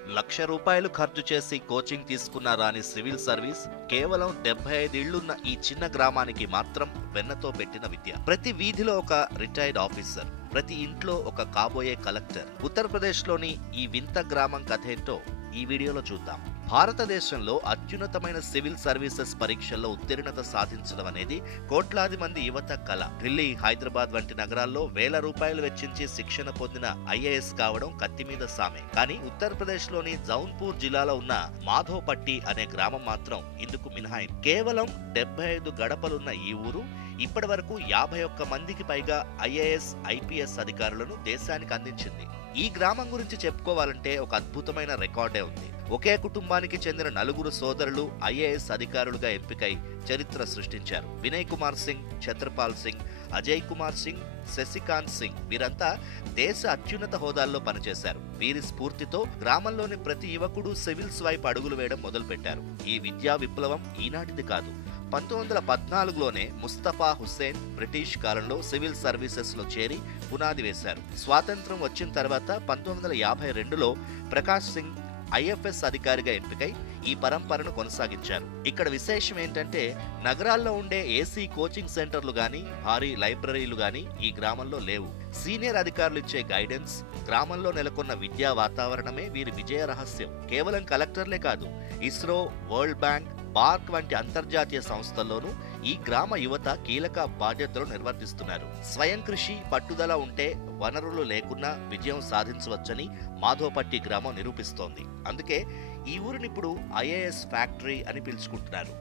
రూ. 1,00,000 ఖర్చు చేసి కోచింగ్ తీసుకున్న రాని సివిల్ సర్వీస్ కేవలం 75 ఇళ్లున్న ఈ చిన్న గ్రామానికి మాత్రం వెన్నతో పెట్టిన విద్య. ప్రతి వీధిలో ఒక రిటైర్డ్ ఆఫీసర్, ప్రతి ఇంట్లో ఒక కాబోయే కలెక్టర్. ఉత్తరప్రదేశ్లోని ఈ వింత గ్రామం కథేంటో ఈ వీడియోలో చూద్దాం. భారతదేశంలో అత్యున్నతమైన సివిల్ సర్వీసెస్ పరీక్షల్లో ఉత్తీర్ణత సాధించడం అనేది కోట్లాది మంది యువత కల. ఢిల్లీ, హైదరాబాద్ వంటి నగరాల్లో వేల రూపాయలు వెచ్చించి శిక్షణ పొందిన ఐఏఎస్ కావడం కత్తిమీద సామే. కానీ ఉత్తరప్రదేశ్ లోని జౌన్పూర్ జిల్లాలో ఉన్న మాధోపట్టి అనే గ్రామం మాత్రం ఇందుకు మినహాయింపు. కేవలం 75 గడపలున్న ఈ ఊరు ఇప్పటి వరకు 51 మందికి పైగా ఐఏఎస్, ఐపీఎస్ అధికారులను దేశానికి అందించింది. ఈ గ్రామం గురించి చెప్పుకోవాలంటే ఒక అద్భుతమైన రికార్డే ఉంది. ఒకే కుటుంబానికి చెందిన 4 సోదరులు ఐఏఎస్ అధికారులుగా ఎంపికై చరిత్ర సృష్టించారు. వినయ్ కుమార్ సింగ్, ఛత్రపాల్ సింగ్, అజయ్ కుమార్ సింగ్, శశికాంత్ సింగ్ వీరంతా దేశ అత్యున్నత హోదాల్లో పనిచేశారు. వీరి స్ఫూర్తితో గ్రామంలోని ప్రతి యువకుడు సివిల్స్ వైపు అడుగులు వేయడం మొదలుపెట్టారు. ఈ విద్యా విప్లవం ఈనాటిది కాదు. 1914లోనే ముస్తఫా హుస్సేన్ బ్రిటిష్ కాలంలో సివిల్ సర్వీసెస్ లో చేరి పునాది వేశారు. స్వాతంత్రం వచ్చిన తర్వాత 1952లో ప్రకాష్ సింగ్ ఐఎఫ్ఎస్ అధికారిగా ఎంపికై ఈ పరంపరను కొనసాగించారు. ఇక్కడ విశేషం ఏంటంటే నగరాల్లో ఉండే ఏసీ కోచింగ్ సెంటర్లు గాని, భారీ లైబ్రరీలు గాని ఈ గ్రామంలో లేవు. సీనియర్ అధికారులు ఇచ్చే గైడెన్స్, గ్రామంలో నెలకొన్న విద్యా వాతావరణమే వీరి విజయ రహస్యం. కేవలం కలెక్టర్లే కాదు, ఇస్రో, వరల్డ్ బ్యాంక్, పార్క్ వంటి అంతర్జాతీయ సంస్థల్లోనూ ఈ గ్రామ యువత కీలక బాధ్యతలు నిర్వర్తిస్తున్నారు. స్వయం కృషి, పట్టుదల ఉంటే వనరులు లేకున్నా విజయం సాధించవచ్చని మాధోపట్టి గ్రామం నిరూపిస్తోంది. అందుకే ఈ ఊరినిప్పుడు ఐఏఎస్ ఫ్యాక్టరీ అని పిలుచుకుంటున్నారు.